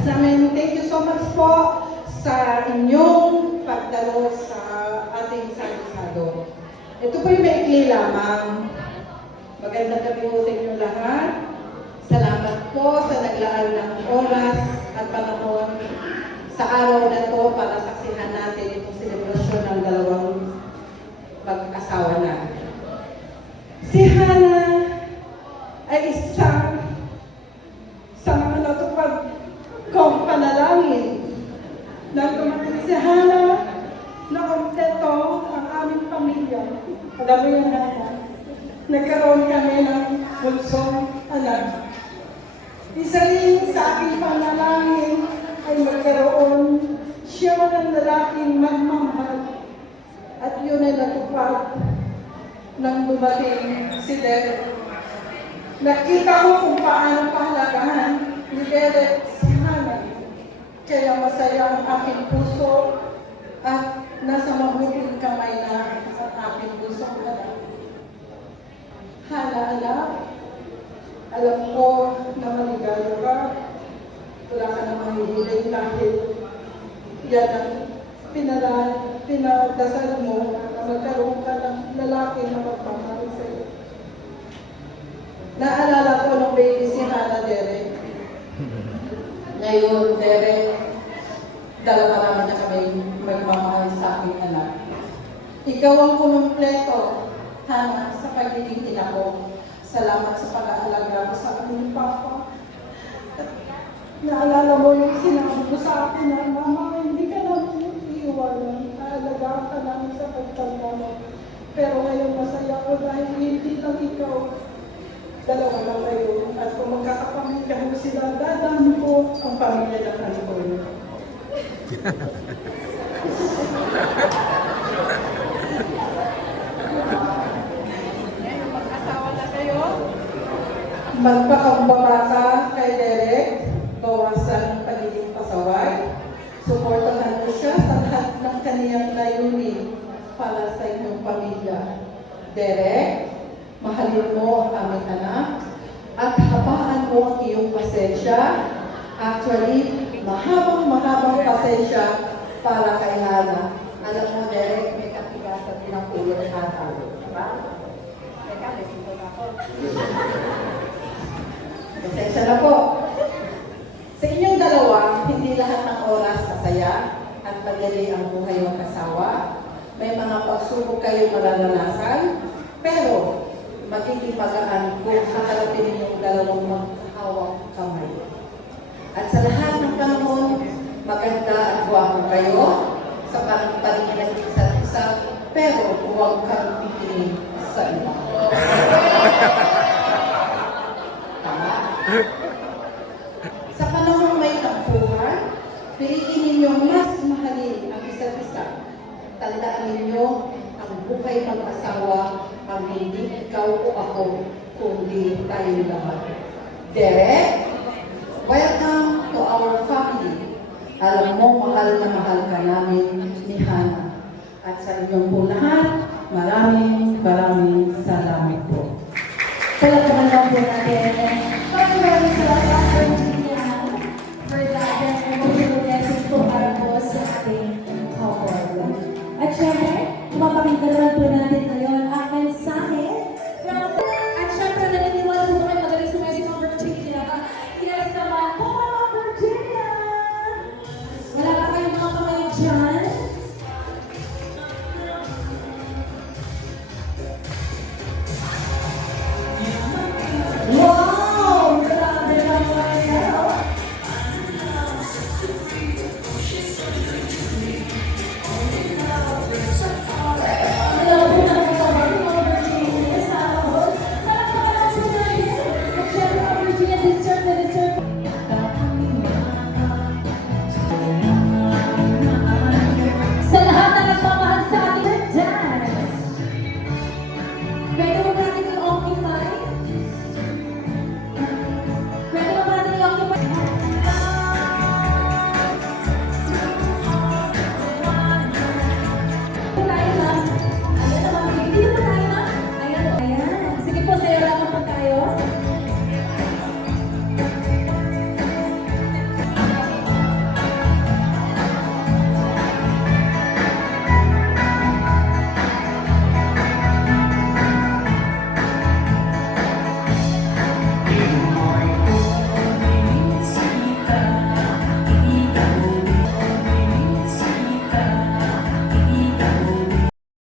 Nais namin thank you so much po sa inyong pagdalo sa ating salisado. Ito po yung maikli lamang. Magandang gabi po sa inyo lahat. Salamat po sa naglaan ng oras at panahon sa araw na to para saksihan natin itong selebrasyon ng dalawang mag-asawa natin. Si Hannah ay isa sa mga natupad kong panalangin. Nang dumating si Hannah, na kompleto ang aming pamilya. Alam mo yan, Hannah, nagkaroon kami ng bulsong anak. Isa rin sa aking panalangin ay magkaroon siya ng lalaking magmamahal. At yun ay natupad nang dumating si Derek. Nakita ko kung paano pahalagahan ni Derek si Hannah. Kaya masaya ang aking puso at nasa mabuting kamay na ang aking pusong anak. Hannah, anak, alam ko na maligaya ka. Wala ka na mahihiling dahil yan ang pinadasal mo na magkaroon ka ng lalaki na magpamahal sa iyo. Naalala ko nung baby si Hannah, Derek. Ngayon, Derek, dalawa namin na kami magmamahal sa aking anak. Ikaw ang kumumpleto, Hannah, sa pagiging ina ko. Salamat sa pag-aalaga mo sa aming papa. At naalala mo yung sinabi ko sa akin na, Mama, hindi ka namin iiwanan. Naalagaan ka namin sa pagtanda mo. Pero ngayon masaya ko dahil hindi lang ikaw. Dalawa lang kayo. At kung magkakapamilya mo sila, dadami ko ang pamilya ng Antony. Magpakumbaba ka kay Derek, bawasan ang pagiging pasaway, suportahan mo siya sa lahat ng kaniyang layunin para sa inyong pamilya. Derek, mahalin mo ang aming anak at habaan mo ang iyong pasensya. Actually, mahabang pasensya para kay Hannah. Alam mo, Derek, may katigasan din ang ulo ni Hannah. Diba? Teka, lesito na ako. Pasensya na po. Sa inyong dalawa, hindi lahat ng oras masaya at madali ang buhay mag-asawa. May mga pagsubok kayo mararanasan, pero magiging magaan kung haharapin ninyong dalawang magkahawang kamay. At sa lahat ng panahon, maganda at buwang kayo sa paningin ng isa't isa, pero huwag kang pipili sa iba. Sa panahon may tampuhan, piliin ninyong mas mahalin ang isa't isa. Tandaan ninyo, ang buhay mag-asawa ang hindi ikaw o ako, kundi tayo lahat. Derek, welcome to our family. Alam mo, mahal na mahal ka namin ni Hannah. At sa inyong lahat, maraming